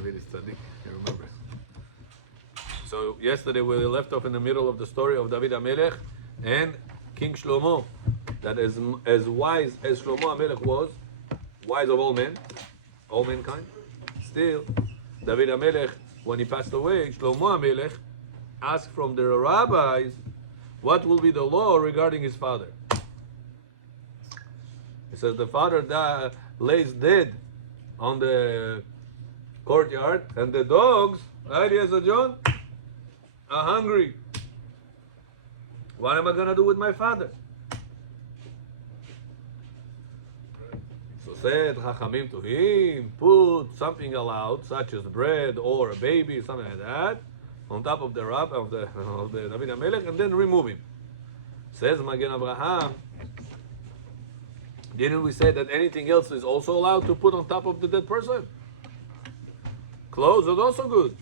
David is tzaddik. You remember? So yesterday we left off in the middle of the story of David HaMelech and King Shlomo. That as wise as Shlomo HaMelech was, wise of all men, all mankind, still, David HaMelech, when he passed away, Shlomo HaMelech asked from the rabbis, what will be the law regarding his father? He says the father lays dead on the courtyard, and the dogs, right, yes, John, are hungry. What am I going to do with my father? So said Chachamim to him, put something allowed, such as bread or a baby, something like that, on top of the wrap of the David HaMelech, and then remove him. Says Magen Abraham, didn't we say that anything else is also allowed to put on top of the dead person? Clothes is also good.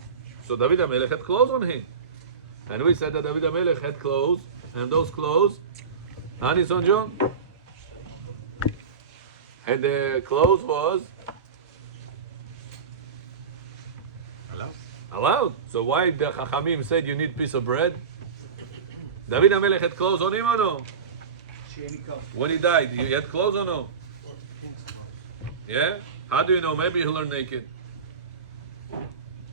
So David HaMelech had clothes on him. And we said that David HaMelech had clothes, and those clothes, honey, son John? And the clothes was allowed. So why the Chachamim said you need piece of bread? David HaMelech had clothes on him or no? When he died, he had clothes or no? Yeah? How do you know? Maybe he learned naked.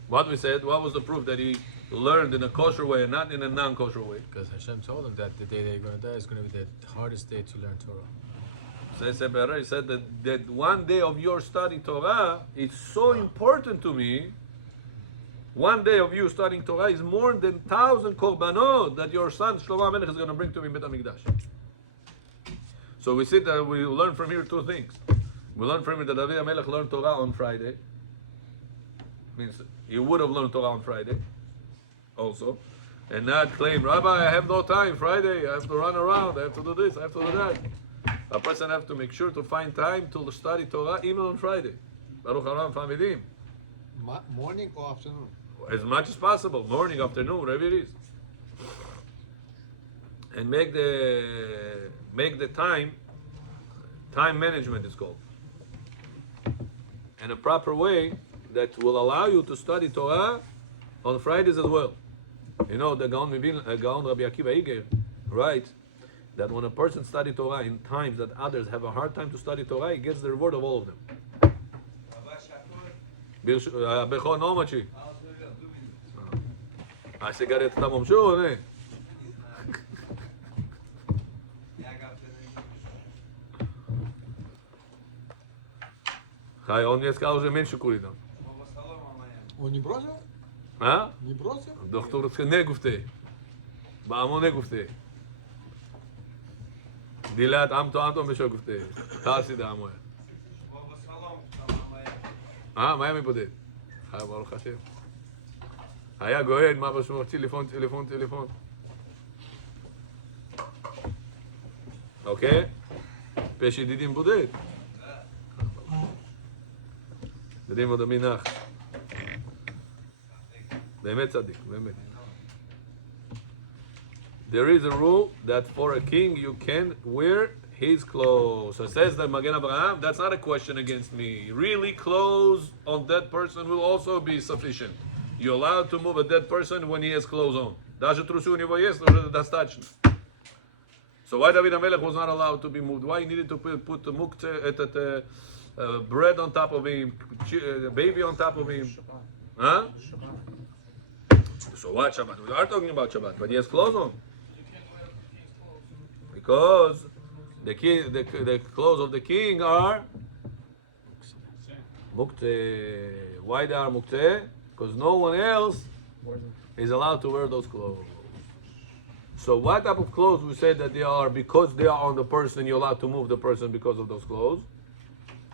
What we said, what was the proof that he learned in a kosher way and not in a non-kosher way? Because Hashem told him that the day they're going to die is going to be the hardest day to learn Torah. So he said that one day of your studying Torah is so important to me. One day of you studying Torah is more than 1,000 korbanot that your son Shlomo HaMelech is going to bring to me in Bet HaMikdash. So we see that we learn from here two things. We learn from here that David HaMelech learned Torah on Friday. Means he would have learned Torah on Friday also. And not claim, Rabbi, I have no time, Friday, I have to run around, I have to do this, I have to do that. A person has to make sure to find time to study Torah even on Friday. Baruch Haram Famidim. Morning or afternoon? As much as possible, morning, afternoon, whatever it is. And make the time management is called. And a proper way that will allow you to study Torah on Fridays as well. You know, the Gaon Rabbi Akiva Eiger writes that when a person studies Torah in times that others have a hard time to study Torah, he gets the reward of all of them. Bechon Omachi. A cigarette está momshu, né? Хай, он мне сказал, уже меньше курит. Он не бросил? А? Не бросил? Доктор не гуфте. Баамо не гуфте. דילת עמתו משו גופתי. תעשי דעמו. מה היה מבודד? חי ברוך השם. היה גואל, מה בשמו? טלפון. אוקיי? פש ידידים בודד. ידידים עוד המנח. באמת צדיק, באמת. There is a rule that for a king you can wear his clothes. So it says that Magen Avraham, that's not a question against me. Really, clothes on that person will also be sufficient. You're allowed to move a dead person when he has clothes on. Даже трусы у него есть, уже достаточно. So why David HaMelech was not allowed to be moved? Why he needed to put the muktzeh, bread on top of him, baby on top of him? Huh? So what Shabbat? We are talking about Shabbat, but he has clothes on. Because the clothes of the king are muktzeh. Why they are muktzeh? Because no one else is allowed to wear those clothes. So what type of clothes we say that they are because they are on the person, you're allowed to move the person because of those clothes?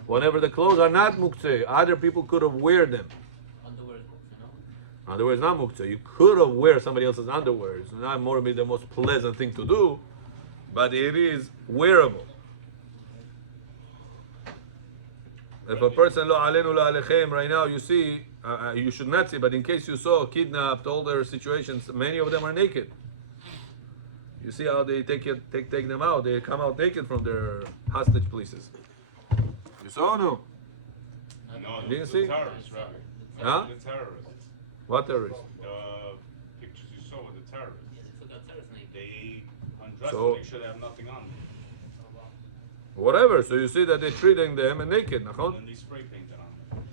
Whenever the clothes are not muktzeh, other people could have wear them. Underwear is not muktzeh. You could have wear somebody else's underwear. It's not more the most pleasant thing to do, but it is wearable. If a person lo alenu lo alechem right now, you see, you should not see, but in case you saw kidnapped, all their situations, many of them are naked. You see how they take them out. They come out naked from their hostage places. You saw or no? No, didn't see? Huh? The terrorists. What terrorists? The pictures you saw with the terrorists. They undress So- to make sure they have nothing on them. Whatever. So you see that they're treating them naked. And נכון? then they spray painted on them.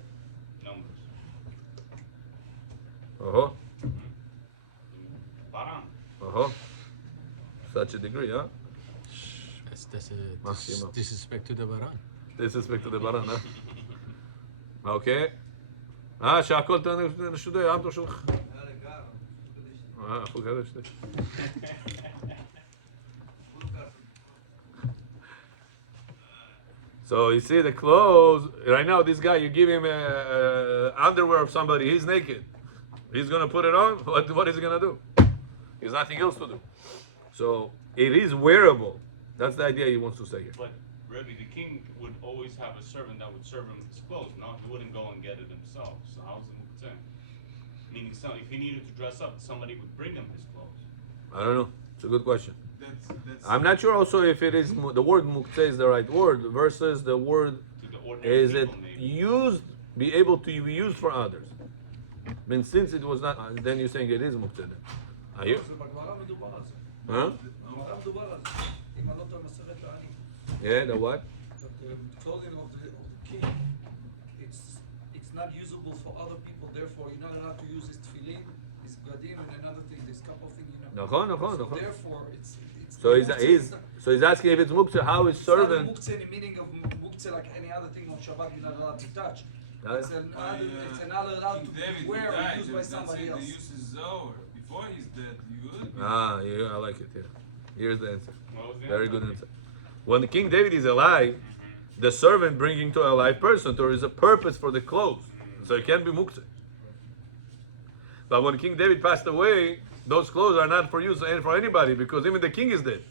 Numbers. Uh-huh. Baran. Uh-huh. Such a degree, huh? That's a Maximum. disrespect to the Baran. Disrespect to the baran, huh? Okay. שהכל נשודע, אנטו שלך. חוק הדשתי. So you see the clothes, right now this guy, you give him underwear of somebody, he's naked. He's gonna put it on, what is he gonna do? He has nothing else to do. So it is wearable. That's the idea he wants to say here. But Rebbe, the king would always have a servant that would serve him his clothes. No, he wouldn't go and get it himself. So how's it muktzeh? Meaning, if he needed to dress up, somebody would bring him his clothes. I don't know. It's a good question. That's I'm not sure also if it is the word muktzeh is the right word versus the word To the ordinary is it people, maybe. used be able to be used for others. I mean, since it was not, then you're saying it is muktzeh. Then. Are you? בגמרא מדובר על זה. Huh? בגמרא מדובר על זה. אם אני לא טועה מסכת תענית. Yeah. The what? That the clothing of the king, it's not usable for other people. Therefore, you're not allowed to use his tefillin, his gadim, and another thing, this couple thing. נכון, So נכון. therefore, it's So he's asking if it's muktzeh, how his It's not a servant. muktzeh in the meaning of muktzeh like any other thing on Shabbat you're not allowed to touch. Uh, It's not allowed to David wear or died. used by somebody The else. use is over. Before he's dead, you would. Yeah, I like it. Yeah. Here's the answer. What was the Very answer? good answer. When King David is alive, the servant bringing to a live person, there is a purpose for the clothes, so it can't be muktzeh. But when King David passed away, those clothes are not for use and for anybody because even the king is dead.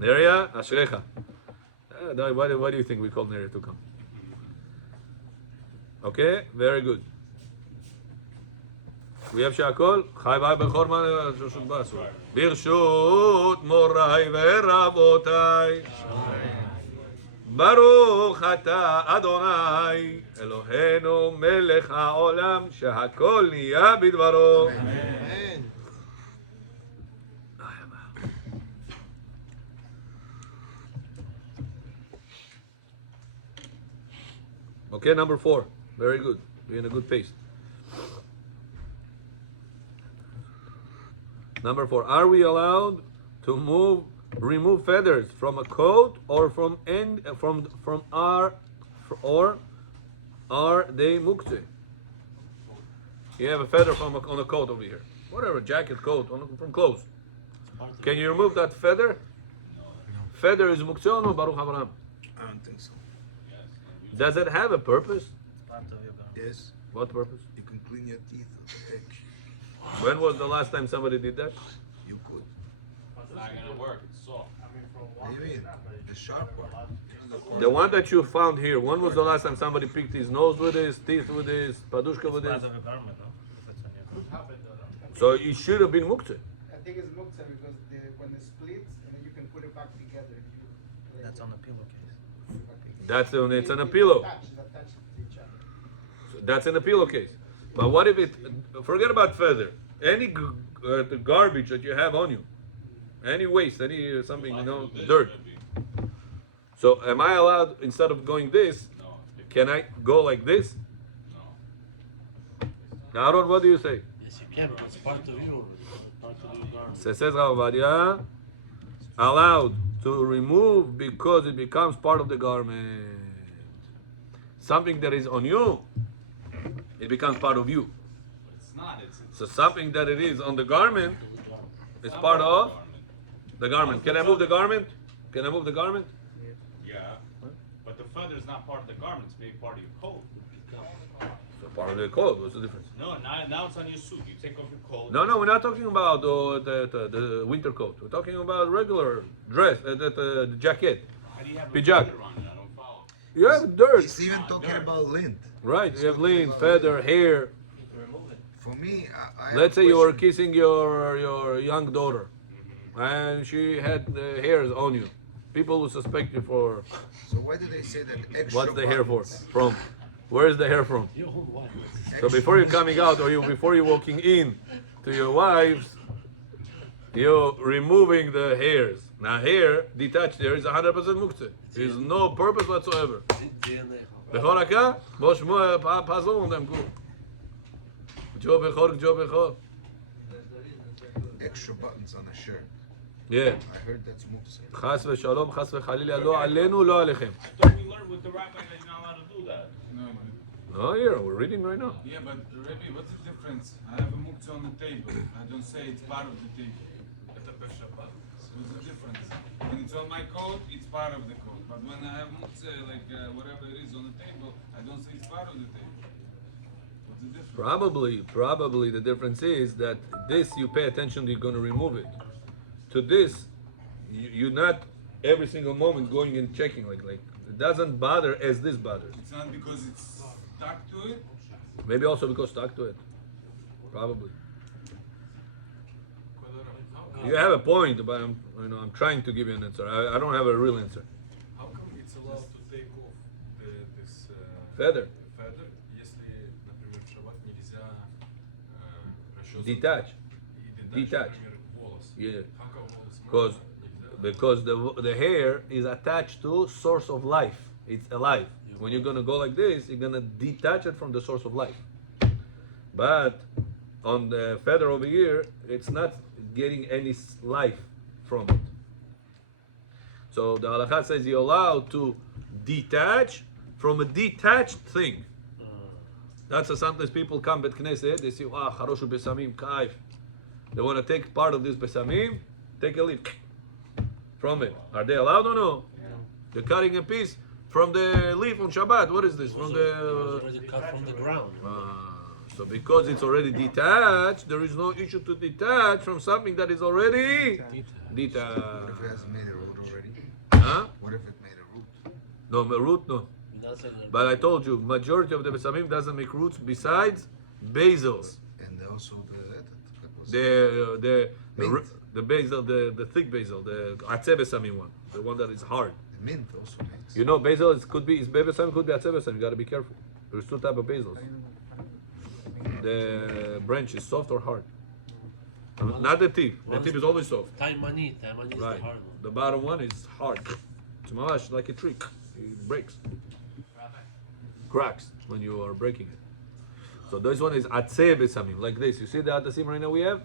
Neria, Ashrecha. Why do you think we call Neria to come? Okay, very good. We have שהכל חי בי בכל רשות באסו. ברשות מוריי ורבותיי. ברוך אתה אדוני אלוהינו מלך העולם שהכל נהיה בדברו. Amen. Okay, number 4. Very good. We're in a good pace. Number 4. Are we allowed to remove feathers from a coat or from our, or are they muktzeh? You have a feather on a coat over here. Whatever, jacket, coat, from clothes. Can you remove that feather? Feather is muktzeh or no, Baruch Avraham? I don't think so. Does it have a purpose? Yes, What purpose? you can clean your teeth with the edge. When was the last time somebody did that? You could. It's not gonna work. It's soft. What do you mean? The sharp part. The one that you found here, when was the last time somebody picked his nose with his teeth with his padushka with his? So it should have been muktzeh. I think it's muktzah because when it splits, and then you can put it back together. That's on the pillowcase. That's it's in a pillow. It's attached to each other. So that's in a pillowcase. But what if it? Forget about feather. Any the garbage that you have on you, any waste, any something dirt. So am I allowed instead of going this? No. Can I go like this? No. Aaron, what do you say? Yes, you can. It's part of you. Part of your garment. Says Ovadia, allowed to remove because it becomes part of the garment. Something that is on you, it becomes part of you. But it's not. So something that it is on the garment is not part of garment. the garment. Can I move the garment? Can I move the garment? Yeah. But the feather is not part of the garment. It's maybe part of your coat. So part of the coat. What's the difference? No, now it's on your suit. You take off your coat. No, we're not talking about the winter coat. We're talking about regular dress, the jacket. How do you have a Pijak. feather on it? I don't follow. You have dirt, He's even talking about lint. right? You have lean, feather, hair. For me, I have Let's a say you were question. kissing your young daughter, and she had hairs on you. People will suspect you for So why do they say that extra what's the hair for? buttons? From where is the hair from? Yo, what? So before you're coming out, or before you're walking in to your wives, you're removing the hairs. Now hair, detached hair, is 100% muktzeh. There's no purpose whatsoever. בכל הקה, בוא שמוע, פזור them go. ג'ו בחור, ג'ו בחור. Extra buttons on a shirt. Yeah. I heard that's muktzah. חס ושלום, חס וחלילה, לא עלינו, לא עליכם. I thought we learned with the rabbi that you're not allowed to do that. No, Oh, here, we're reading right now. yeah, but Rabbi, what's the difference? I have a muktzah on the table. I don't say it's part of the table. What's the difference? When it's on my coat, it's part of the coat. But when I have muktzah, like whatever it is on the table, I don't say it's part of the table. What's the difference? Probably the difference is that this you pay attention, you're going to remove it. To this, you're not every single moment going and checking like it doesn't bother as this bothers. It's not because it's stuck to it. Maybe also because stuck to it. Probably. You have a point, but I'm trying to give you an answer. I don't have a real answer. How come it's allowed to take off this Feather. feather, если, например, в шаббат нельзя расчесывать Detach. и Detach. например, волос? Yeah. How come волос Because нельзя? because the hair is attached to source of life. It's alive. When you're gonna go like this, you're gonna detach it from the source of life. But on the feather over here, it's not getting any life from it. So the halakha says you're allowed to detach from a detached thing. That's why sometimes people come bet Knesset, they say, Haroshu besamim, kaif. They want to take part of this besamim, take a leaf from it. Are they allowed or no? They're cutting a piece from the leaf on Shabbat. What is this? From the already cut from the ground. so because it's already detached, there is no issue to detach from something that is already detached. What if it hasn't made a root already? Huh? What if it made a root? No, root no. But I told you, majority of the besamim doesn't make roots besides basils. And also the The basil, the thick basil, the atzeh besamim one, the one that is hard. mint also makes. You know, basil could be besamim, could be atzeh besamim. You got to be careful. There's two type of basils. The branch is soft or hard. Not the tip. The tip is always soft. Taimani is Right. the hard one. The bottom one is hard. It's mamash like a tree. It breaks. Cracks when you are breaking it. So this one is atzeh besamim, like this. You see the hadasim right now we have?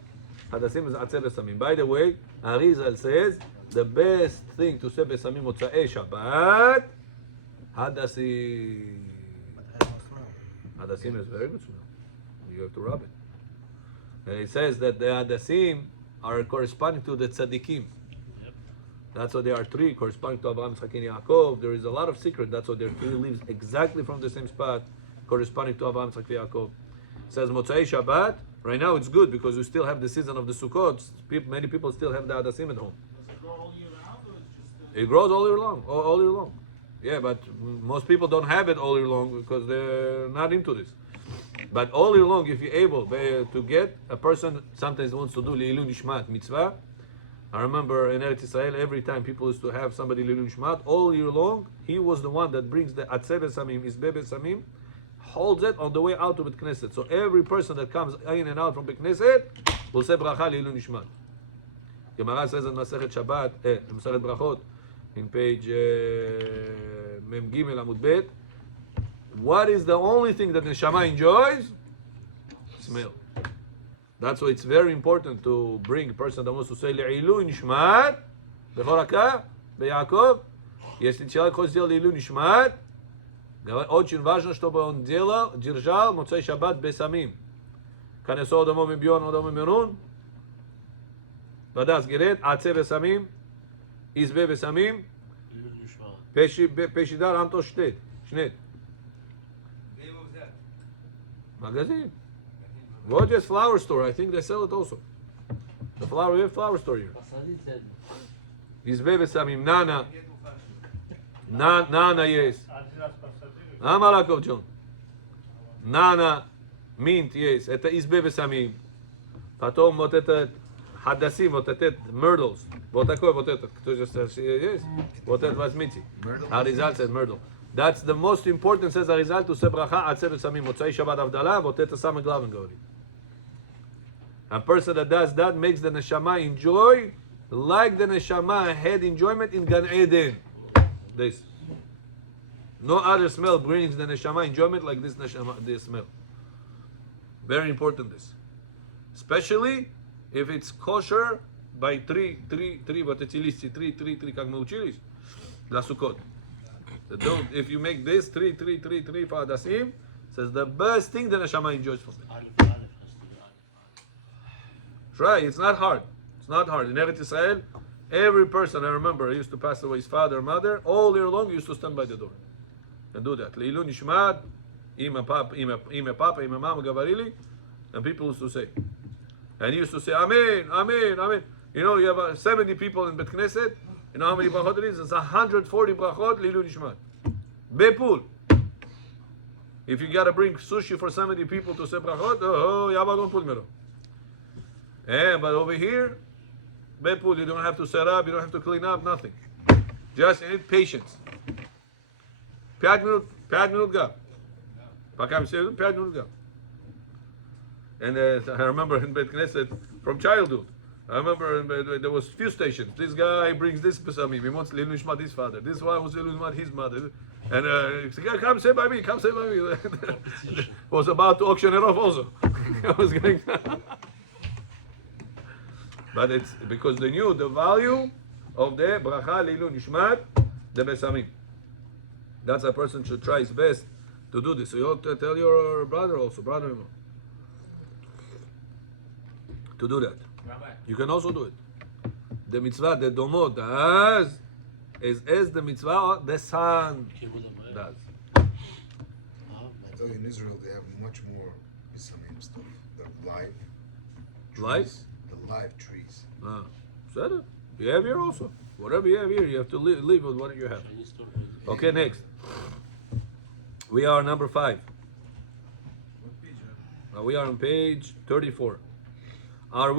Hadasim is atzeh besamim. By the way, Arizal says the best thing to say besamim motza'ei Shabbat, hadasim. Hadasim is very good smell. You have to rub it. And it says that the hadasim are corresponding to the tzaddikim. That's why there are three corresponding to Avraham, Yitzchak, and Yaakov. There is a lot of secret. That's why there are three leaves exactly from the same spot, corresponding to Avraham, Yitzchak, and Yaakov. It says Motzai Shabbat. Right now it's good because we still have the season of the Sukkot. Many people still have the Hadasim at home. Does it grow all year round or is it just It grows all year long. All year long. Yeah, but most people don't have it all year long because they're not into this. But all year long, if you're able to get a person, sometimes wants to do Leilun Nishmat mitzvah. I remember in Eretz Israel, every time people used to have somebody Leilun Nishmat, all year long, he was the one that brings the Atzeh Besamim, Izbeh Besamim, holds it on the way out of the Knesset. So every person that comes in and out from the Knesset will say Bracha Leilun Nishmat. Gemara says in Masechet Shabbat, Masechet Brachot, in page Mem Gimel Amud Bet, what is the only thing that the Neshama enjoys? Smell. That's why it's very important to bring a person that wants to say Le'ilu Nishmat Bechol Hakah Be'Yakov. Если человек хочет сделать Le'ilu Nishmat, очень важно, чтобы он держал Моцей Шаббат Бесамим. Канесо Одамо Мибьон Одамо Мирун. Вадас Герет Аце Бесамim Избе Бесамim Peshiдар Amto Shtet. Magazine. Roger's flower store. I think they sell it also. The flower, we have flower store here. Izbeh besamim nana. Nana yes. Amalakov John. Nana mint yes. Это избе besamim. Потом вот этот Hadassim, вот этот, myrtles. Вот такой вот этот. Кто же есть? Вот этот возьмите. Myrtle? Arizal said myrtle. That's the most important, says Arizal, to say bracha at Seder Samim. Motzai Shabbat Avdalah, вот это самое главное говорит. A person that does that makes the neshama enjoy like the neshama had enjoyment in Gan Eden. This. No other smell brings the neshama enjoyment like this neshama, this smell. Very important this. Especially if it's kosher by three, вот эти листья, three, как мы учились, для сукот. Don't, if you make this, three, for Adasim, says the best thing the neshama enjoys from it. Try, it's not hard. It's not hard. In Eretz Israel, every person, I remember, used to pass away his father, mother, all year long, used to stand by the door and do that. Leilu nishmat, ima papa, ima mama gavarili, and people used to say. And he used to say, Amen, Amen, Amen. You know, you have 70 people in Bet Knesset. You know how many brachot it is? It's 140 brachot, Leilu nishmat. Bepul. If you gotta bring sushi for 70 people to say brachot, yabagon pulmero. But over here, Bepul, you don't have to set up, you don't have to clean up, nothing. Just need patience. 5 minutes go. Пока мы сидим, 5 minutes go. And I remember in Bet Knesset from childhood. I remember there was few stations. This guy brings this pesami. He wants Leilu Nishmat his father. This one was Leilu Nishmat his mother. And he said, come say by me, come say by me. Was about to auction it off also. I was going. But it's because they knew the value of the bracha Leilu Nishmat the besamim. That's a person should try his best to do this. So you have to tell your brother also, brother-in-law, to do that. Rabbi. You can also do it. The mitzvah, the domot, does is as the mitzvah the sun does. I tell you, in Israel they have much more Bisamim stuff. The live trees. Live? The live trees. Said it. You have here also. Whatever you have here, you have to live with what you have. Okay, next. We are number 5. What page? We are on page 34. Are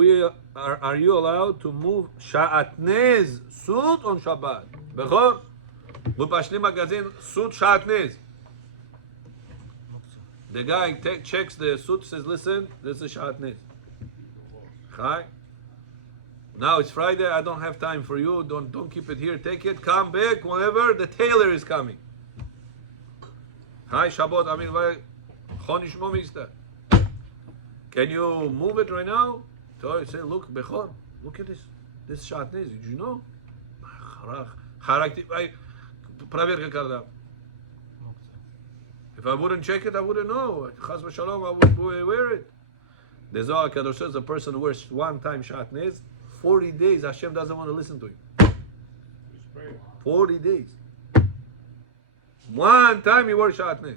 you allowed to move Shatnez suit on Shabbat? Bechor? Bupashli magazine suit Shatnez. The guy checks the suit, says, listen, this is Shatnez. Hi. Now it's Friday, I don't have time for you. Don't keep it here. Take it, come back whenever the tailor is coming. Hi, Shabbat, I mean, Chonish Momista. Can you move it right now? So I say, look, Bechor, look at this. This Shatnez, did you know? Проверка когда. If I wouldn't check it, I wouldn't know. Chaz v'shalom, I would wear it. The Zohar Kadosh says a person who wears one time Shatnez, 40 days Hashem doesn't want to listen to him. 40 days. One time he wears Shatnez.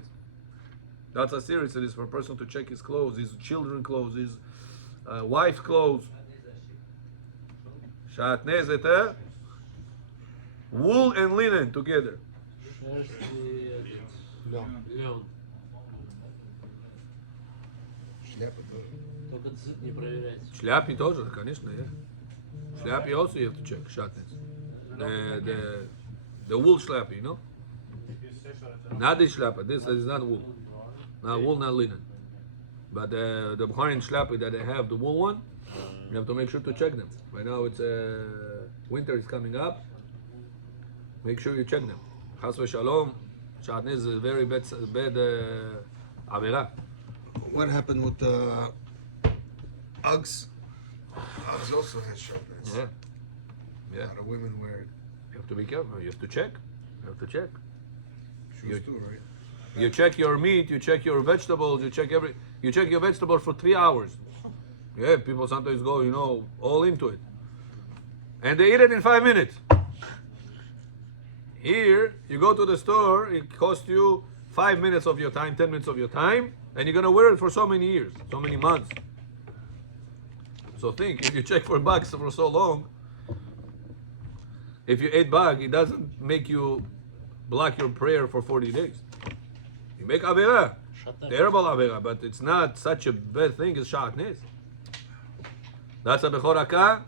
That's how serious it is for a person to check his clothes, his children's clothes, his wife's clothes. Shatnez et wool and linen together. Лен. Шляпа тоже. Только цвет не проверяйте. Шляпи тоже, конечно, yeah. Шляпи also you have to check Shatnez. The wool shляпи, you know? Not this shляпа. This is not wool. Not wool, not linen. But the Bukharin shляпи that they have, the wool one, you have to make sure to check them. Right now it's winter is coming up. Make sure you check them. Chas v'shalom, Shatnez is a very bad avera. What happened with the Uggs? Uggs also has sharpness. Yeah. A Yeah. lot of women wear it. You have to be careful. You have to check. You have to check. Shoes too, right? You check your meat, you check your vegetables, you check your vegetable for 3 hours. Yeah, people sometimes go, you know, all into it. And they eat it in 5 minutes. Here, you go to the store, it costs you 5 minutes of your time, 10 minutes of your time, and you're gonna wear it for so many years, so many months. So think, if you check for bugs for so long, if you ate bug, it doesn't make you block your prayer for 40 days. You make avera, terrible avera, but it's not such a bad thing as Shatnez. That's a Бехорака.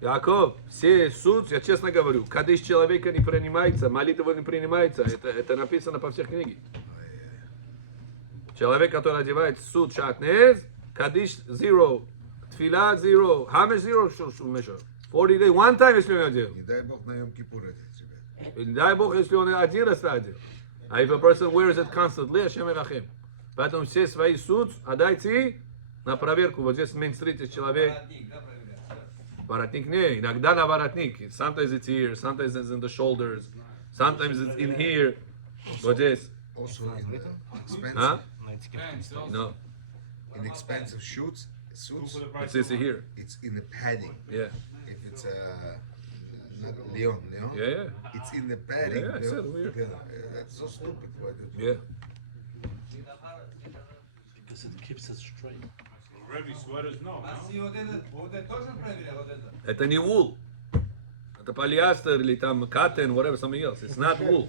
Яков, все суд, я честно говорю, кадиш человека не принимается, молитва не принимается, это написано по всех книгах. Человек, который одевает суд Shatnez, кадиш zero, тфила zero, хамеш zero, что мешает? 40 days, one time, если он одел. Не дай Бог на Йом-Кипур это, ребят. Дай Бог, если он один раз одел. А if a person wears it constantly, Hashem Erachem. Поэтому все свои суд отдайте на проверку. Вот здесь менстрирует человек. Воротник не, иногда на воротник. Sometimes it's here, sometimes it's in the shoulders, sometimes it's in here. Вот здесь. Also in expensive, Huh? Pants also. No, in expensive suits, it's here. it's in the padding. Yeah, If it's Leon, yeah. it's in the padding. Yeah, I said weird. That's so stupid. Why do Yeah. Because it keeps it straight. Heavy sweaters, no. Это не wool. Это полиэстер или там cotton, whatever, something else. It's not wool.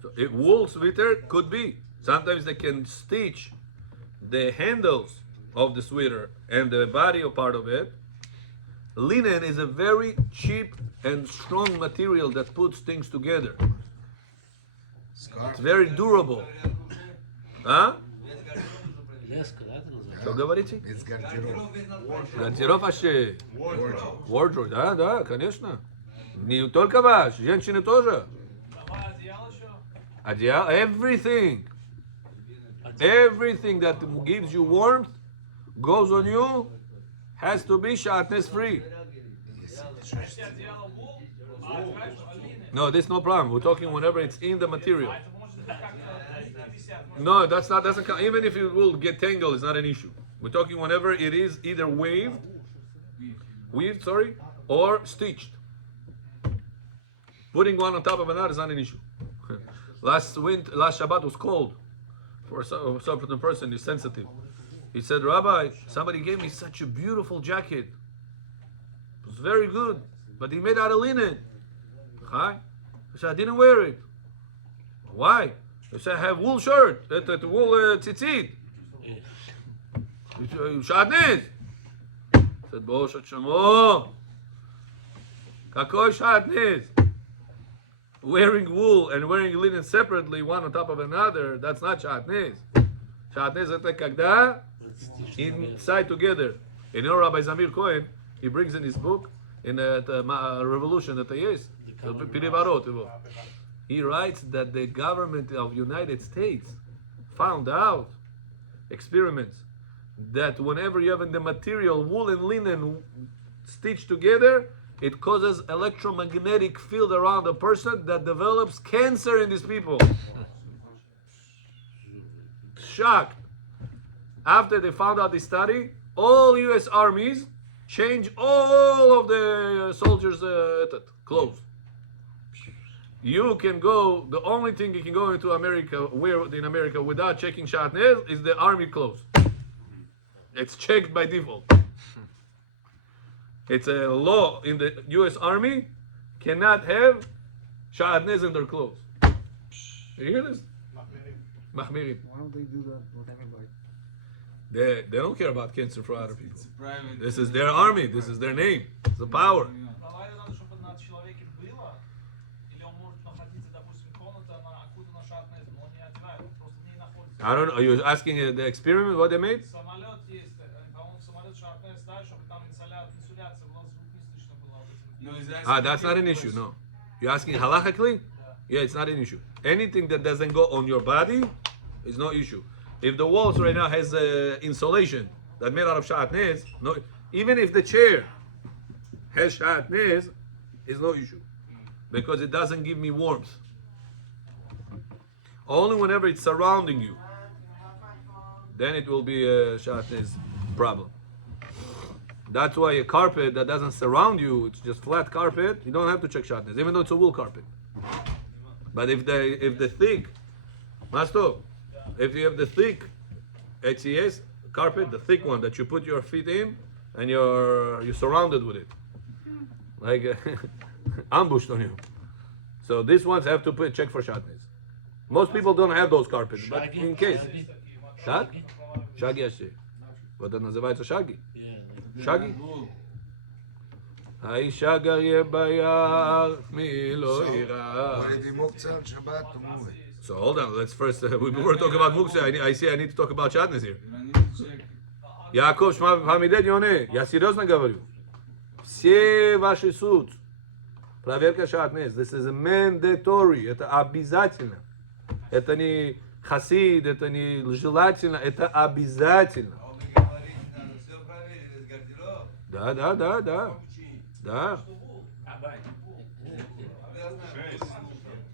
So, wool sweater could be. Sometimes they can stitch the handles of the sweater and the body or part of it. Linen is a very cheap and strong material that puts things together. It's very durable. Huh? Леска, да, это называется? Что говорите? It's гардероб. Гардероб вообще. Wardrobe. Wardrobe, да, конечно. Не только ваш, женщины тоже. Одеяло, everything. Everything that gives you warmth goes on you has to be Shatnez free. No, there's no problem. We're talking whenever it's in the material. No, that's not, doesn't count. Even if it will get tangled, it's not an issue. We're talking whenever it is either weaved, or stitched. Putting one on top of another is not an issue. Last Shabbat was cold for a certain person who's sensitive. He said, Rabbi, somebody gave me such a beautiful jacket. It was very good, but he made out of linen. I said, I didn't wear it. Why? I said, I have wool shirt, wool tzitzit. Shatnez. I said, Bosh Shamo. Какой Shatnez? Wearing wool and wearing linen separately, one on top of another, that's not Shatnez. Shatnez это когда inside together. You know Rabbi Zamir Cohen, he brings in his book, in the Revolution that есть, переворот его. He writes that the government of United States found out experiments that whenever you have in the material wool and linen stitched together, it causes electromagnetic field around a person that develops cancer in these people. Shocked. After they found out this study, all U.S. armies changed all of the soldiers' clothes. You can go, the only thing you can go into America, in America without checking Shatnez is the army clothes. It's checked by default. It's a law in the U.S. Army, cannot have Shatnez in their clothes. You hear this? Mahmirim. Why don't they do that with everybody? They don't care about cancer for other people. It's a private. This is their army, this is their name, it's the power. Давай надо, чтобы на человеке было, или он может находиться, допустим, комната, она окутана шатнез, но он не одевает, он просто в ней находится. I don't know, are you asking the experiment what they made? Самолет есть, по-моему, самолет шатнез ставишь, чтобы там инсоляция была, звук не слышно было. No, he's asking Ah, that's not an issue, no. You're asking halachically? Yeah, it's not an issue. Anything that doesn't go on your body is no issue. If the walls right now has insulation that made out of shatnez, no, even if the chair has shatnez, is no issue because it doesn't give me warmth. Only whenever it's surrounding you, then it will be a shatnez problem. That's why a carpet that doesn't surround you, it's just flat carpet, you don't have to check shatnez, even though it's a wool carpet. But if the thick, Master, if you have the thick HCS carpet, the thick one that you put your feet in, and you're surrounded with it, like ambushed on you. So these ones have to check for shatnez. Most people don't have those carpets, but in case. That? Shagi Ashe. Вот это называется шаги. Yeah, Шаги. האיש הגר ביער, מי לא יראה. Already muktzah on Shabbat to move it. So hold on, let's first, before we talk about muktzah, I need to talk about Shatnez here. Яков, вам идет, не он, я серьезно говорю. Все ваши суд, проверка Shatnez, this is mandatory, это обязательно. Это не хасид, это не желательно, это обязательно. Да. Да.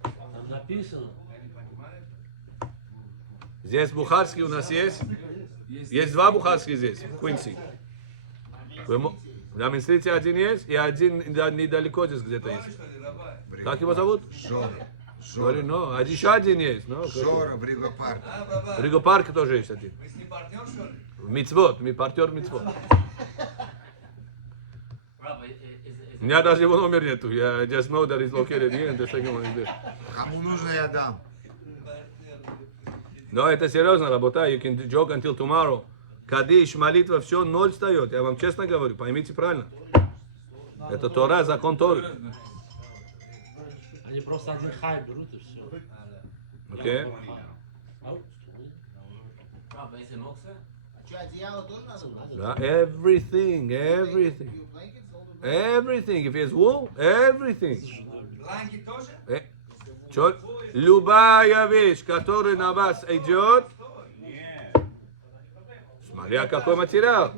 там написано. Здесь бухарский у нас есть. Есть два бухарских здесь, в Квинси. На Минстрите один есть, и один недалеко здесь где-то есть. Как его зовут? Жора. Говорю, ну, еще один есть. Жора в Риго Парк. В Риго Парке тоже есть один. В Мицвот, мы партнер Мицвот. У меня даже его номер нету. Я just know that he's located here and the second one is there. Кому нужно, я дам. Но это серьезно, работа. You can joke until tomorrow. Кадиш, молитва, все, ноль встает. Я вам честно говорю, поймите правильно. Это Тора, закон Торы. Они просто один хай берут и все. Окей? Да, everything. Everything. If he has wool, everything. Чё? Любая вещь, которая на вас идет, смотря какой материал.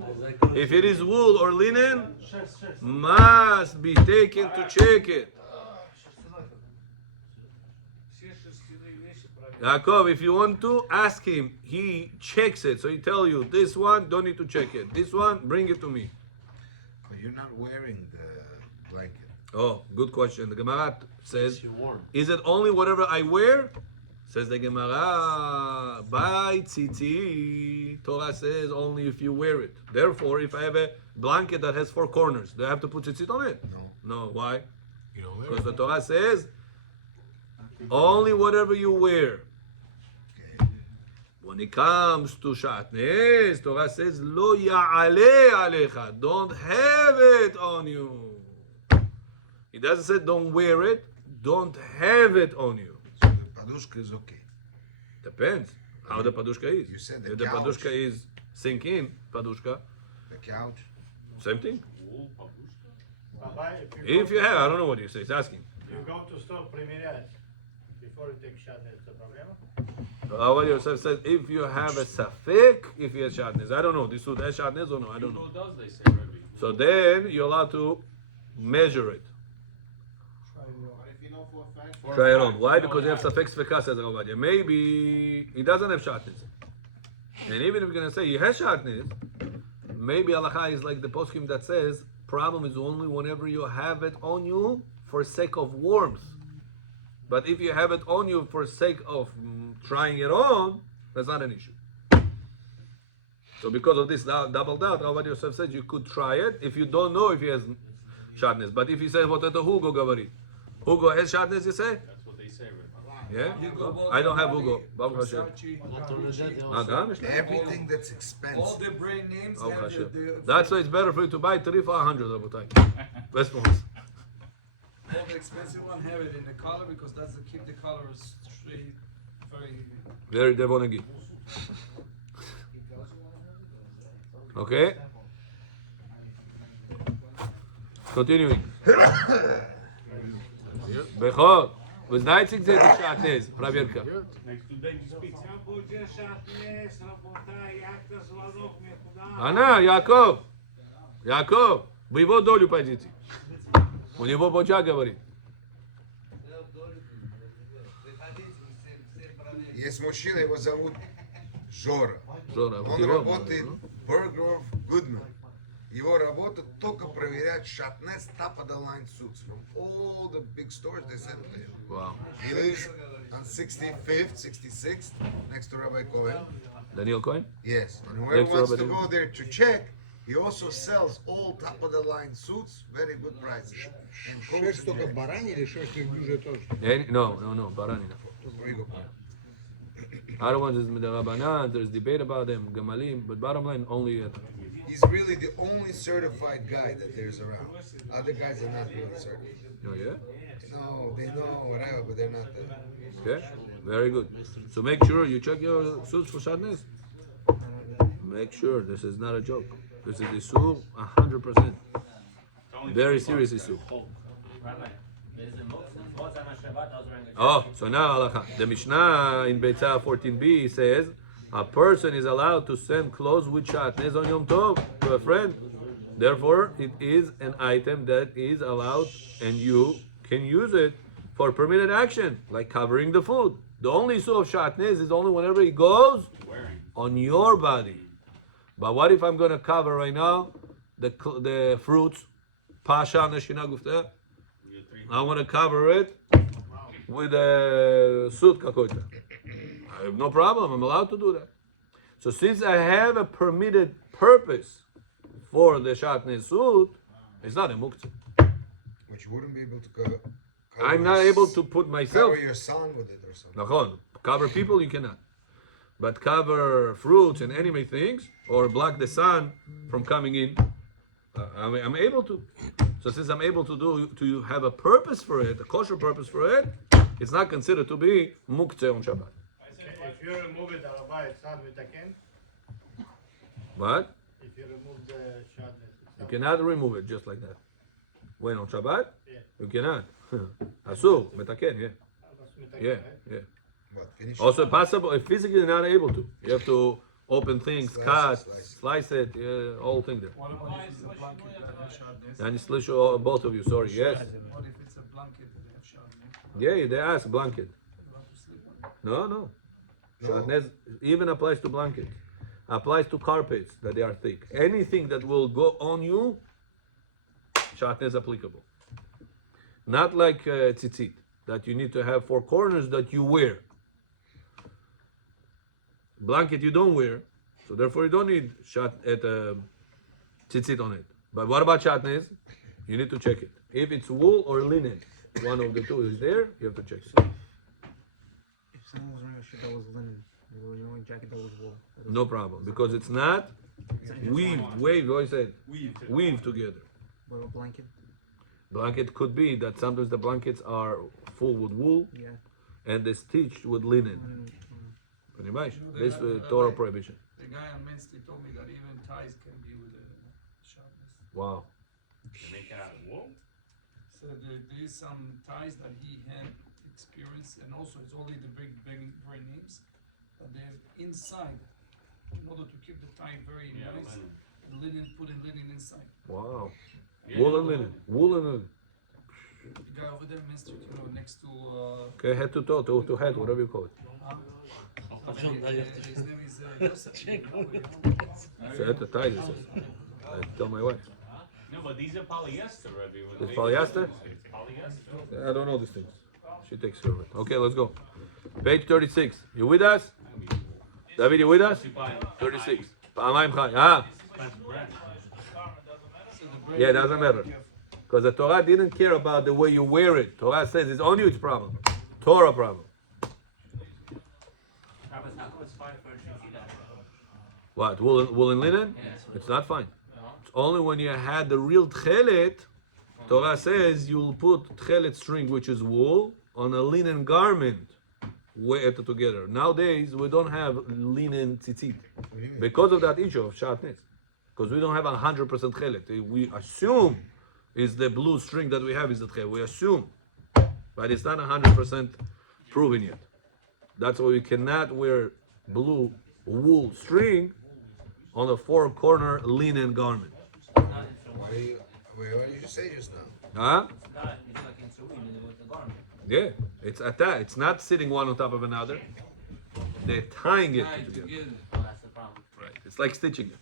If it is wool or linen, must be taken to check it. Yaakov, if you want to, ask him. He checks it. So he tell you, this one, don't need to check it. This one, bring it to me. But you're not wearing the blanket. Oh, good question. The Gemara says, You're warm. is it only whatever I wear? Says the Gemara, by tzitzi. Torah says only if you wear it. Therefore, if I have a blanket that has four corners, do I have to put tzitzit on it? No. Why? You don't wear Because the Torah says only whatever you wear. When it comes to Shatnez, Torah says lo ya'ale alecha. Don't have it on you. It doesn't say don't wear it. Don't have it on you. So the padushka is okay. Depends how the padushka is. You said the If the couch. padushka is sink in padushka, The couch. same thing. Rabbi, If you have, I don't know what you say. It's asking. you go to store примерять before you take shot, it's a problem. Ovadia Yosef says if you have a safek, if you have Shatnez, I don't know. This would have Shatnez or no? I don't know. Who does they say, Rabbi? So then you're allowed to measure it. If you know for a fact. Try it on. Why? Because you have safek sveka, says Ovadia. Maybe he doesn't have Shatnez. And even if you're going to say he has Shatnez, maybe halacha is like the poskim that says problem is only whenever you have it on you for sake of warmth. But if you have it on you for sake of trying it on, that's not an issue. So because of this double doubt, Rabbi Yosef said you could try it if you don't know if he has Shatnez. But if he says what Hugo Gavari, Hugo has Shatnez, you say? That's what they say, Rabbi. Yeah? I don't have Hugo. Baruch Hashem. Not only that, they also Agam? Everything that's All expensive. the brand names Baruch have Hashem. the That's why it's better for you to buy 3 for 100, Rabotai. Best ones. all the expensive one have it in the color because that's to keep the color straight, very. Very devonagi. Okay? Continuing. Бехор, вы знаете, где это Шатнез? Проверка. Next to Benji speaks. Она, Яков, в его долю пойдите. У него Боджа говорит. Есть мужчина, его зовут Жора. Жора, вот Он его. работает в Burger of Goodman. Его работа только проверять Shatnez top of the line suits. From all the big stores, they send it to him. Wow. He lives on 65th, 66th, next to Rabbi Cohen. Daniel Cohen? Yes. And whoever Next to wants Rabbi to Cohen. go there to check, he also sells all top of the line suits, very good prices. And Шерсть только баранья или шерсть верблюжья тоже? No, баранина. Rigo Park. Other ones is Midarabanan, there's debate about them, Gemalim, but bottom line, only He's really the only certified guy that there's around. Other guys are not really certified. oh yeah? No, they know whatever, but they're not the. Okay, very good. So make sure you check your suits for Shatnez. Make sure this is not a joke. This is Isur 100%. Very serious Isur. Oh, so now halacha. The Mishnah in Beitzah 14b says a person is allowed to send clothes with Shatnez on Yom Tov to a friend. Therefore, it is an item that is allowed and you can use it for permitted action, like covering the food. The only issue of Shatnez is only whenever it goes on your body. But what if I'm going to cover right now the fruits, Pasha, Neshina, Gufta? I want to cover it with a suit kakoita. I have no problem. I'm allowed to do that. So since I have a permitted purpose for the Shatnez suit, it's not a muktzah. Which you wouldn't be able to cover. I'm not able to put myself. Cover your son with it or something. Nachon. Cover people you cannot, but cover fruits and animate things or block the sun from coming in. I'm able to. So since I'm able to have a purpose for it, a kosher purpose for it, it's not considered to be muktzeh on Shabbat. If you remove it, it's not mitaken. What? If you remove the Shatnez. You cannot remove it just like that. When on Shabbat? Yeah. You cannot. Asur, metaken, yeah. Yeah, yeah. What, finish it? Also possible, if physically not able to. You have to open things, cut, slice it, all things there. What about if it's a blanket that has Shatnez? And it's both of you, sorry, yes. What if it's a blanket that has Shatnez? Yeah, they ask blanket. You have to sleep on it. No, no. No. Shatnez even applies to blankets. Applies to carpets that they are thick. Anything that will go on you, Shatnez applicable. Not like tzitzit, that you need to have four corners that you wear. Blanket you don't wear, so therefore you don't need tzitzit on it. But what about Shatnez? You need to check it. If it's wool or linen, one of the two is there, you have to check it. If someone was wearing a shirt that was linen, they were wearing a jacket that was wool. No problem, because it's not weaved, what I said? Weave together. What about blanket? Blanket could be that sometimes the blankets are full with wool Yeah. and they're stitched with linen. Pretty much. This Torah prohibition. The guy on Main Street told me that even ties can be with a Shatnez. Wow. They make it out of wool? So there is some ties that he had experience, and also it's only the big brand names, but they're inside, in order to keep the tie very nice, linen. putting linen inside. Wow. Wool and linen. Wool and linen. The guy over there, Main Street, next to, Okay, head to toe, to head, whatever you call it. his name is Yosef. So at the tie, it says. I tell my wife. No, but these are polyester, Rabbi. It's polyester? It's polyester. I don't know these things. She takes care of it. Okay, let's go. Page 36. You with us? David, you with us? 36. פעמיים חי. Yeah, it doesn't matter. Because the Torah didn't care about the way you wear it. Torah says it's on you, it's problem. Torah problem. What? Wool and linen? It's not fine. It's only when you had the real tchelet, Torah says you'll put tchelet string, which is wool, on a linen garment. Wear it together. Nowadays, we don't have linen tzitzit. Because of that issue of Shatnez. Because we don't have 100% tchelet. We assume is the blue string that we have is the tchelet. We assume. But it's not 100% proven yet. That's why we cannot wear blue wool string on a four-corner linen garment. What did you say just now? Huh? Yeah, it's attached. It's not sitting one on top of another. They're tying it together. Right. It's like stitching it.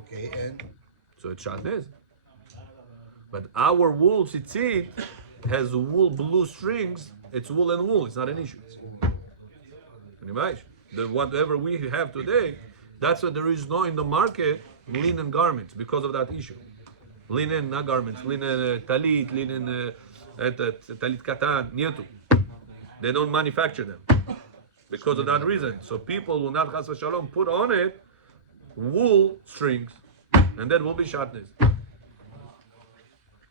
Okay, and So it's Shatnez. But our wool tzitzit has wool blue strings. It's wool and wool. It's not an issue. Whatever we have today, that's why there is no in the market linen garments because of that issue. Linen, not garments. Linen talit, linen talit katan, nietu. They don't manufacture them. because of that reason. So people will not chas v'shalom put on it wool strings, and that will be shatnez.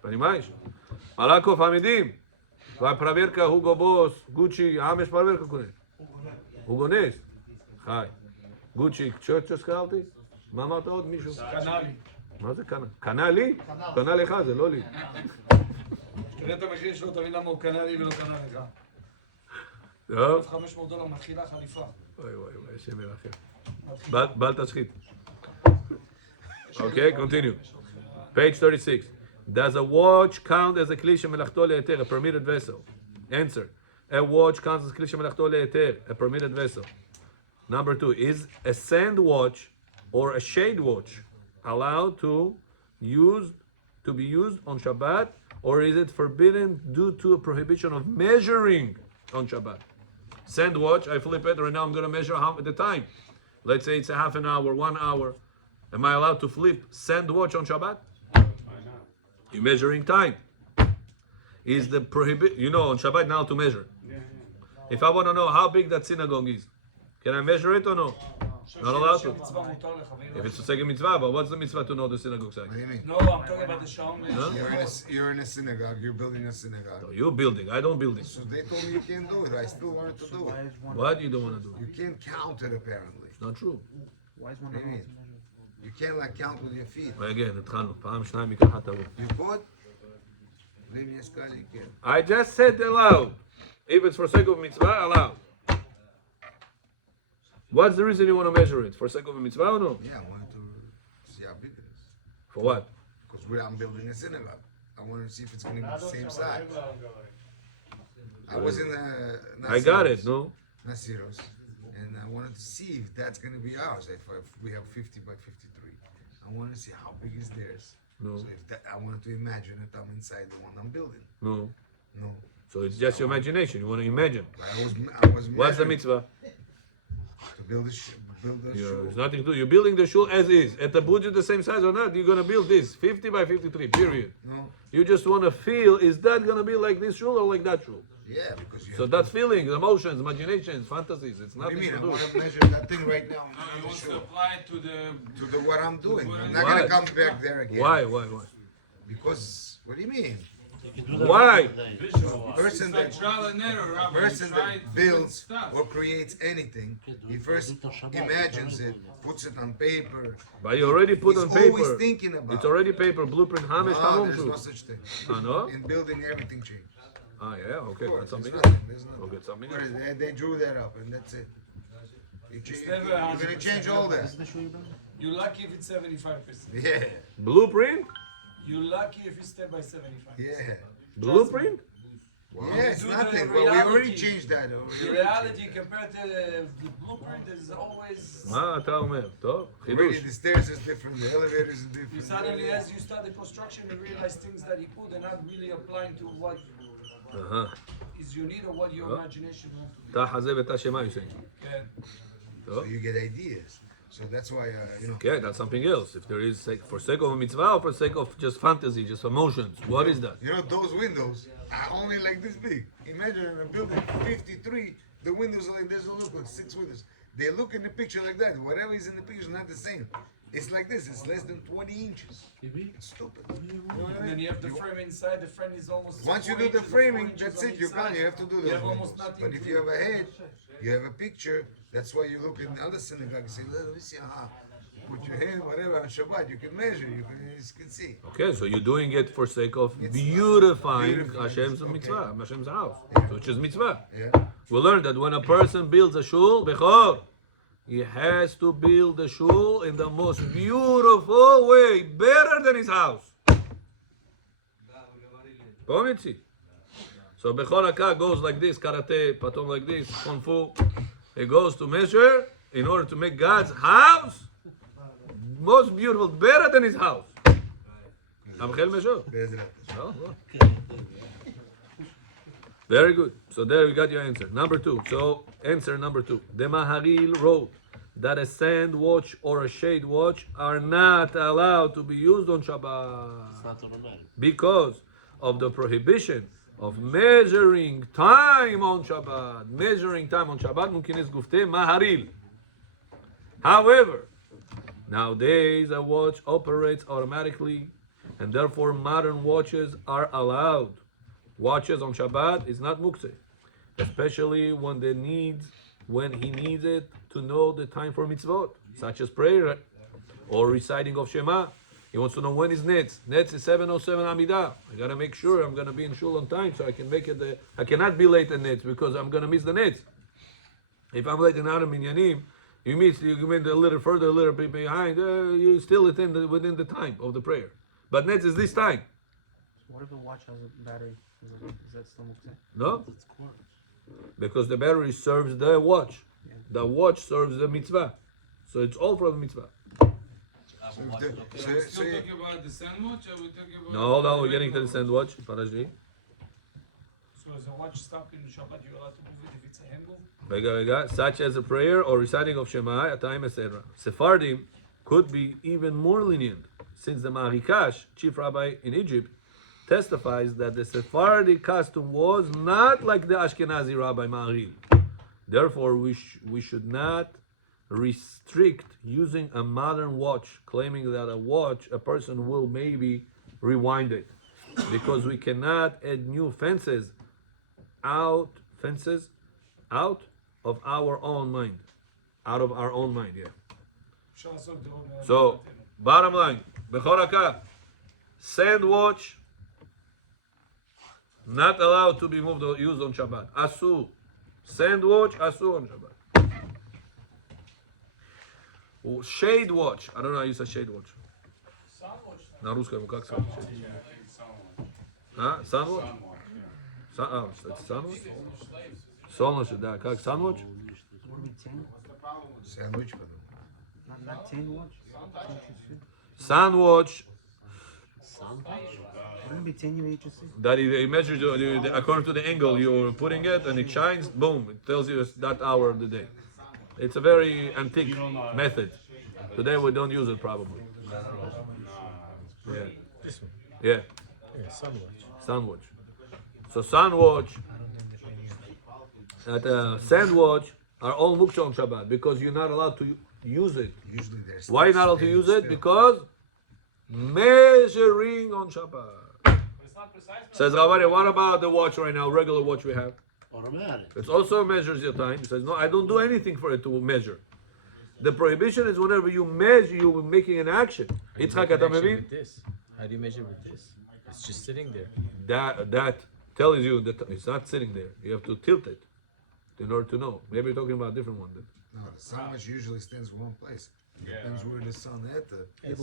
Понимаешь? Малаков Хамидим. Vai проверка Hugo Boss, Gucci, Amish проверка куда? Hugo Ness. Хай. Gucci, что сказал ты? מה אמרת עוד מישהו? קנאלי. מה זה קנה? קנה לי? קנה לך, זה לא לי. תראה את המחיר שלו, תבין למה הוא קנה לי ולא קנה לך. טוב. $1,500 מתחילה חליפה. וואי וואי וואי, השם ירחם. בל תשחית. Okay, continue. Page 36. Does a watch count as a kli shemelachto le'eter, a permitted vessel? Answer. A watch counts as kli shemelachto le'eter, a permitted vessel. Number 2. Is a sand watch or a shade watch allowed to be used on Shabbat, or is it forbidden due to a prohibition of measuring on Shabbat? Sand watch, I flip it, right now I'm going to measure the time. Let's say it's a half an hour, 1 hour. Am I allowed to flip sand watch on Shabbat? You're measuring time. Is the on Shabbat now to measure. If I want to know how big that synagogue is, can I measure it or no? Not allowed to. If it's a second mitzvah, but what's the mitzvah to know the synagogue size? What do you mean? No, I'm talking about the Shawn. You're in a synagogue, you're building a synagogue. No, you're building, I don't build it. So they told me you can't do it, I still wanted to do it. What you don't want to do? You can't count it apparently. It's not true. Why is What one do you allowed mean? to measure? You can't like count with your feet. Again, התחלנו, פעם שניים מכחת הרוב. You could? Leave me a skull, you can. I just said allowed. If it's for sake of mitzvah, allowed. What's the reason you want to measure it? For sake of a mitzvah or no? Yeah, I wanted to see how big it is. For what? Because I'm building a synagogue. I wanted to see if it's going to be the same size. I was in I got it, no? Nasiros, and I wanted to see if that's going to be ours. If we have 50 by 53, I wanted to see how big is theirs. No. So if that, I wanted to imagine that I'm inside the one I'm building. No. No. So it's just your imagination. You want to imagine. But I was What's the measuring mitzvah? to build a shul. It's nothing to do. You're building the shul as is. At the budget the same size or not, you're going to build this 50 by 53, period. No. You just want to feel, is that going to be like this shul or like that shul? Yeah, because you So have that's feelings, emotions, imaginations, fantasies. It's What do nothing you mean? to I do. want to measure that thing right now. No, he wants to Sure. apply it to the What I'm doing. I'm not Why? going to come back there again. Why? Because, what do you mean? You can do that Why? another day. Person It's like that trial and error, Rabbi. person You try that different builds stuff. or creates anything, he first imagines it, puts it on paper. But you already put He's on always paper. thinking about It's already paper, blueprint, Hamish, No, there's Hamon no too. such thing. No? In building, everything changes. Ah, yeah, okay, Of that's course, something there's else. nothing. There's nothing. We'll get something What else. is it? They drew that up, and that's it. never You're going to change all that. You're lucky if it's 75%. Yeah, Blueprint? You're lucky if it's 10 by 75. yeah. Blueprint? Yeah, it's Do the nothing. But we already reality. changed that. The reality compared to the blueprint is always. מה אתה אומר? טוב, Already חידוש. the stairs is different, the elevators is You different. suddenly, as you start the construction, you realize things that you put are not really applying to what אהה. is you need or what your imagination wants to תא חזה ותא שמה, you say. be. Okay. So you get ideas. So that's why, Okay, that's something else. If there is for sake of a mitzvah or for sake of just fantasy, just emotions, what is that? those windows are only like this big. Imagine in a building 53, the windows are like this, look like 6 windows. They look in the picture like that. Whatever is in the picture is not the same. It's like this, it's less than 20 inches. It's stupid. You know what I And then mean? you have the frame inside, the frame is almost. Once you 4 do the inches or 4 framing, inches that's on it, each you're done. side. You have to do You those have windows. almost nothing But if to you do. have a head, you have a picture, that's why you look in the other synagogue and say, let me see, put your hand, whatever, on Shabbat, you can measure, you can see. Okay, so you're doing it for sake of beautifying Beautifying. Hashem's Okay. mitzvah, Hashem's house, which is mitzvah. Yeah. We learned that when a person builds a shul, bechor, he has to build the shul in the most beautiful way, better than his house. Pomitzi. So bechor hakah goes like this, karate, patom like this, kung fu. He goes to measure in order to make God's house most beautiful, better than his house. המחל משהו. Oh, well. Very good. So there you got your answer. Number 2. So answer number 2. The Maharil wrote that a sand watch or a shade watch are not allowed to be used on Shabbat It's not automatic. because of the prohibition of measuring time on Shabbat. Measuring time on Shabbat mumkin is gufte maharil. However, nowadays a watch operates automatically, and therefore modern watches are allowed. Watches on Shabbat is not mukse, especially when he needs it to know the time for mitzvot, such as prayer or reciting of Shema. He wants to know when is Netz. Netz is 7:07 Amidah. I gotta make sure I'm gonna be in shul on time so I can make it. I cannot be late at Netz because I'm gonna miss the Netz. If I'm late in other minyanim, you went a little further, a little bit behind. You still within the time of the prayer. But Netz is this time. So what if a watch has a battery? Is that still muktzeh? No, because the battery serves the watch. Yeah. The watch serves the mitzvah. So it's all for the mitzvah. So we're still talking about the sandwich, or we're talking about... No, hold on, we're getting to the sandwich. Parajli. So is a watch stuck in Shabbat, you're allowed to move it if it's a handle? Vega, such as a prayer or reciting of Shema, a time, etc. Sephardim could be even more lenient, since the Marikash, chief rabbi in Egypt, testifies that the Sephardic custom was not like the Ashkenazi rabbi Ma'aril. Therefore, we should not restrict using a modern watch, claiming that a person will maybe rewind it, because we cannot add new fences out of our own mind, yeah. So, bottom line, Bechoraka, sandwich not allowed to be moved or used on Shabbat. Asur, sandwich asur on Shabbat. Shade watch. I don't know how you say shade watch. На русском как сказать? А? Sunwatch? Это sunwatch? Солнечный, да. Как sunwatch? Sandwich. Not 10 watch? Sunwatch. Wouldn't it be 10 UHC? That it measures according to the angle you're putting it, and it shines. Boom! It tells you it's that hour of the day. It's a very antique method. Today we don't use it probably. Yeah. This one. Yeah. Yeah, sunwatch. Sunwatch. So sunwatch and sandwatch are all muktzah on Shabbat because you're not allowed to use it. Usually there's. Why you're not allowed to use it? Because measuring on Shabbat. Says Ovadia, what about the watch right now, regular watch we have? Automatic. It also measures your time. He says, no, I don't do anything for it to measure. The prohibition is whenever you measure, you're making an action. Yitzchak, אתה מבין? With this. How do you measure with this? It's just sitting there. That tells you that it's not sitting there. You have to tilt it in order to know. Maybe you're talking about a different one then. No, the sandwich usually stands in one place. Depends where the sun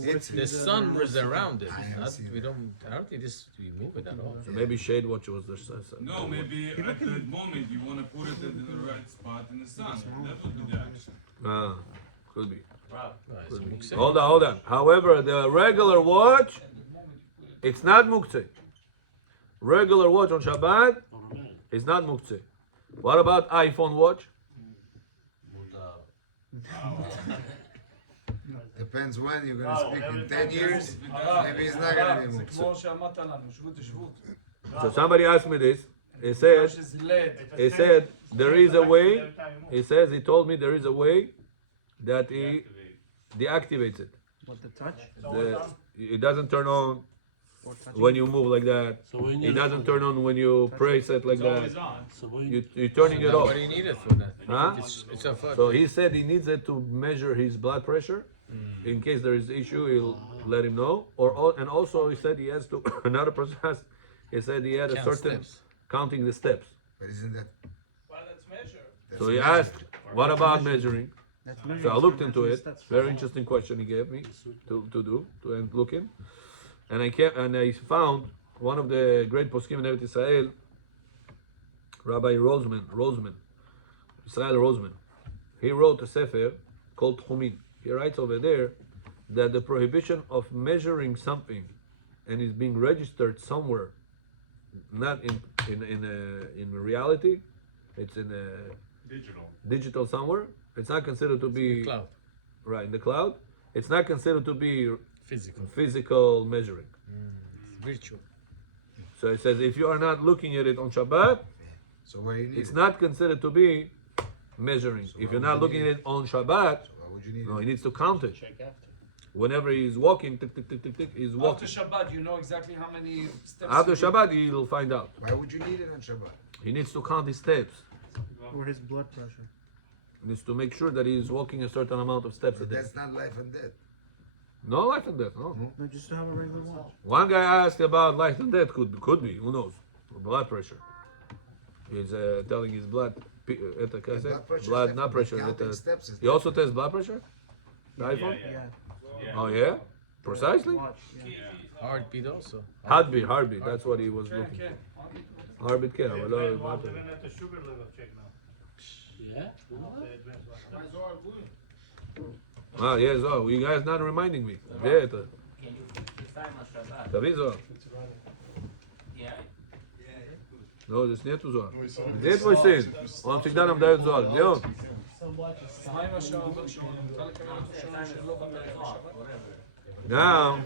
hits. The sun was around it. I haven't Not, seen we it. don't. I don't think this. We move it at all. So maybe shade watch was the No, maybe at that moment you want to put it in the right spot in the sun. That would be the action. Could be. It's muktzeh. Hold on. However, the regular watch, it's not muktzeh. Regular watch on Shabbat Automatic. is not muktzeh. What about iPhone watch? Depends when you're gonna speak. In 10 years, maybe it's not gonna be muktzah. כמו שאמרת לנו, שבות ושבות. So somebody asked me this. He said there is a way. He told me there is a way that he deactivates it. What, the touch? It doesn't turn on Or touching? when you move like that. So when It you doesn't turn on when you press it like that. So when You're turning it Now, off. what do you need it for that? Huh? It's a fuck. So he said he needs it to measure his blood pressure. In case there is issue, he'll let him know. And also he said he has to. Another person asked. He said he had a Count certain steps. counting the steps. But isn't that? Well, let's measure. That's So he measured. asked, "What about measuring?" That's So I measuring, looked so into measuring it. steps. Very interesting question he gave me to look in. And I found one of the great poskim in Eretz Israel, Rabbi Roseman, Israel Roseman. He wrote a sefer called Tchumin. He writes over there that the prohibition of measuring something and is being registered somewhere, not in reality, it's in a digital somewhere. It's not considered to be Cloud. right in the cloud. It's not considered to be Physical. physical measuring. Virtual. So it says if you are not looking at it on Shabbat, So why you need it's it? not considered to be measuring. If you're not looking at it on Shabbat, Why would you need no, it? he needs to count it. Check after. Whenever he's walking, tick, tick, tick, tick, tick, he's After walking. Shabbat, you know exactly how many steps. After you do. Shabbat, he'll find out. Why would you need it on Shabbat? He needs to count his steps. Or his blood pressure. He needs to make sure that he's walking a certain amount of steps a But day. that's not life and death. No life and death, no. No, just to have a regular watch. One guy asked about life and death. Could be. Who knows? Blood pressure. He's telling his blood. Blood pressure. Blood, not pressure. Counting steps is He also tests blood pressure. The iPhone. Yeah. Oh yeah. Precisely. Watch. Yeah. Heartbeat also. Heartbeat. That's what he was Okay, looking. okay. Heartbeat care. But no, blood pressure. Yeah? Ah, yes, oh, you guys not reminding me. Yeah, תביא זוהר. לא, זה שנייה זוהר. זה твой сын. Он всегда нам дает зоар. Где он? מה עם השעון? מותר לקבל אותו שעון שלא בטלפון בשבת? Now,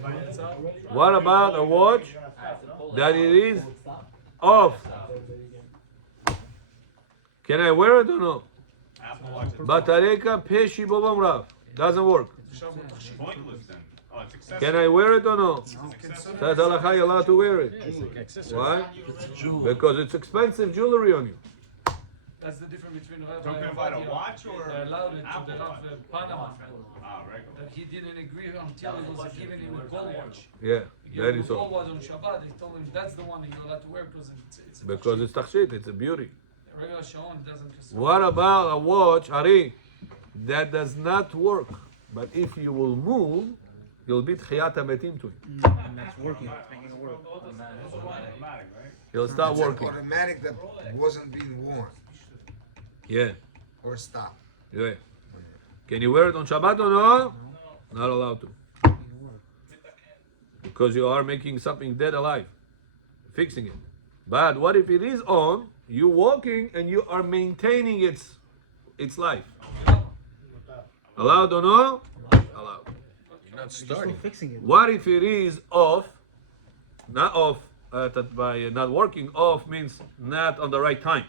what about a watch that it is off? Can I wear it or no? בטריקה פשי בו במרב. Doesn't work. Pointless then. Oh, it's excessive. Can I wear it or no? Says halacha, you're allowed to wear it. It's like accessory. Why? Because it's expensive jewelry on you. That's the difference between Rabbi Talking about a Ovadia, watch or they allowed it to Apple the Watch? Rav Panama, Ah, regular. that he didn't agree until he was given him a gold watch. Yeah, He that gave him is a gold all. watch on Shabbat, they told him that's the one that you're allowed to wear because it's a Because it's tachshit, it's a beauty. a regular shaon doesn't consider. What about a watch, Ari, that does not work? But if you will move, you'll beat chiyat hametim to it. And that's working. It's making it work. Automatic, right? He'll start It's an working. automatic that wasn't being worn Yeah, or stopped. yeah. Can you wear it on Shabbat or no? Not allowed to. Making it work. Because you are making something dead alive, fixing it. But what if it is on, you walking and you are maintaining its life? Allowed or no? Allowed. You're not Still starting. fixing it. What if it is off? Not off by not working. Off means not on the right time.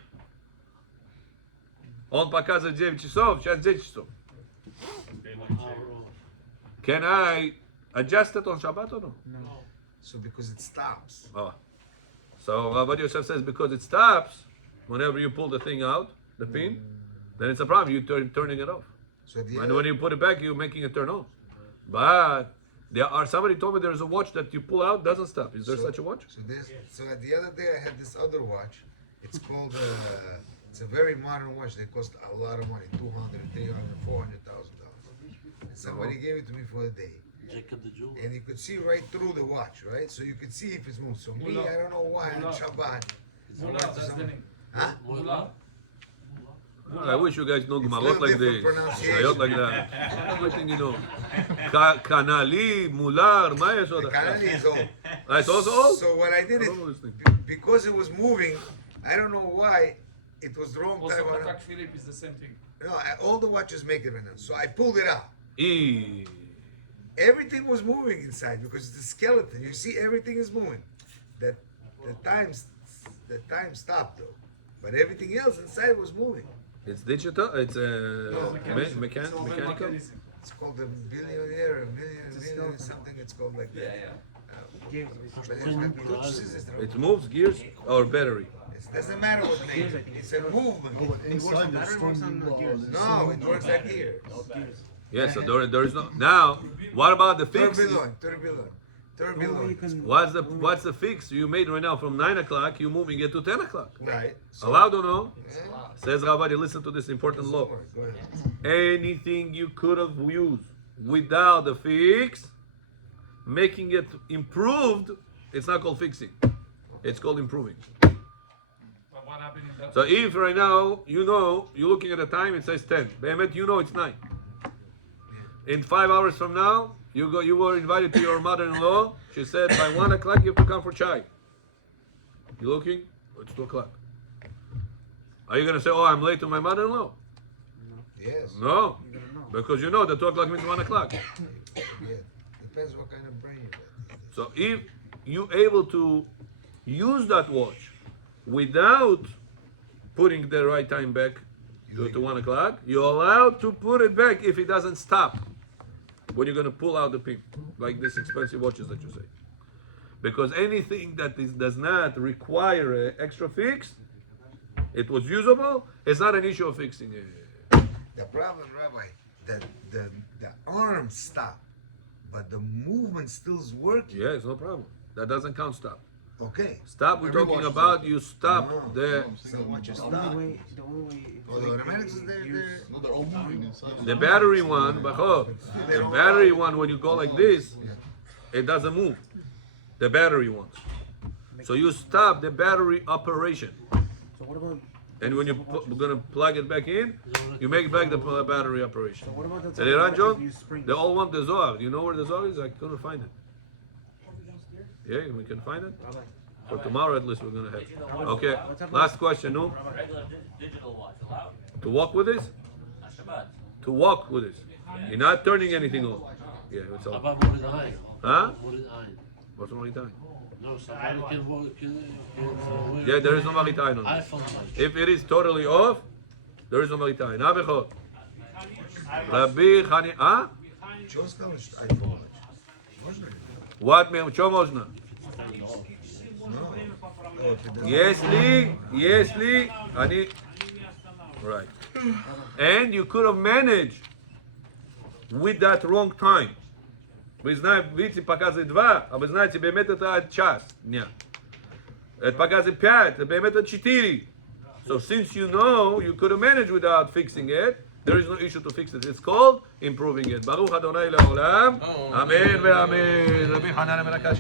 Он показывает 9 часов, сейчас 10 часов. Can I adjust it on Shabbat or no? So because it stops. Oh. So Rabbi Yosef says because it stops whenever you pull the thing out, the pin, then it's a problem. You're turning it off. So at the And end, when you put it back, you're making it turn on. But somebody told me there's a watch that you pull out, doesn't stop. Is there such a watch? so at the other day I had this other watch. It's called it's a very modern watch. They cost a lot of money, $200,000, $300,000, $400,000. And somebody gave it to me for a day. Jacob the jeweler. And you could see right through the watch, right? So you could see if it's moved. So me, I don't know why on Shabbat. I Mula, went to that's the someone- name. Huh? Mula. I wish you guys know It's Gemarot little like this. different pronunciation. Shayot like that. Everything you know. Kanali, Mular, מה יש עוד The עכשיו? Canali is old. It's also old? So what I did I is don't know this thing. because it was moving, I don't know why it was the wrong Also, time. Patak Philippe is the same thing. No, all the watches make it right now. So I pulled it out. E. Everything was moving inside because it's the skeleton. You see, everything is moving. The time stopped though, but everything else inside was moving. It's digital, it's mechanical. It's called a billionaire, millionaire, something. It's called like that. Gears. But it's not good scissors. It moves gears or battery. It doesn't matter what name. It's a movement. It works on battery, works on the gears. No, it works like here. Yes, so there is no. Now, what about the fix? Tourbillon. What's the fix you made right now from 9 o'clock? You moving it to 10 o'clock. Right. So, Allowed or no? yeah. Says Rabbi, listen to this important law. Go ahead. Anything you could have used without the fix, making it improved, it's not called fixing. It's called improving. But what happened in that? So if right now, you know, you're looking at the time, it says 10. Behemet, you know it's 9. In 5 hours from now, you were invited to your mother-in-law. She said by 1 o'clock you have to come for chai. You looking? It's 2 o'clock. Are you gonna say, oh, I'm late to my mother-in-law? Yes. No. You gotta know. Because you know that 2 o'clock means 1 o'clock. Yeah. Depends what kind of brain you got. So if you able to use that watch without putting the right time back to 1 o'clock, you're allowed to put it back if it doesn't stop when you're going to pull out the pin, like these expensive watches that you say. Because anything that does not require an extra fix, it was usable, it's not an issue of fixing it. The problem, Rabbi, that the arm stop, but the movement still's working. Yeah, it's no problem. That doesn't count stop. Okay. Stop, we're talking about you stop the So what you The stop? only way, Oh, the automatics is there. No, they're all moving inside. the battery one, the battery one when you go like this, it doesn't move. The battery ones. So you stop the battery operation. So what about? And when you're gonna plug it back in, you make back the battery operation. So what about that? Did it run, John? If you spring- They all want the Zohar. Do you know where the Zohar is? I couldn't find it. Yeah, we can find it. For tomorrow at least we're gonna have. Okay, last question, no? Regular digital watch allowed? To walk with this? On Shabbat. To walk with this. You're not turning anything on. Yeah, it's How all. about Morid Ayin? Huh? Morid Ayin. What's wrong with that? No, somebody can walk, wear Yeah, there is no Maritain on this. iPhone watch. If it is totally off, there is no Maritain. Abechot. Rabbi Chani, huh? Что сказал, что iPhone? Можно? What me, что можно? Yes, Lee, אני... Right. And you could have managed with that wrong time. Вы знаете, видите, показывает 2, а вы знаете, באמת это час дня. Это показывает 5, это באמת это 4. So since you know, you could have managed without fixing it, there is no issue to fix it. It's called improving it. Baruch Adonai Le'olam. Amen ve'amen. Rabbi Hanan ben Akash.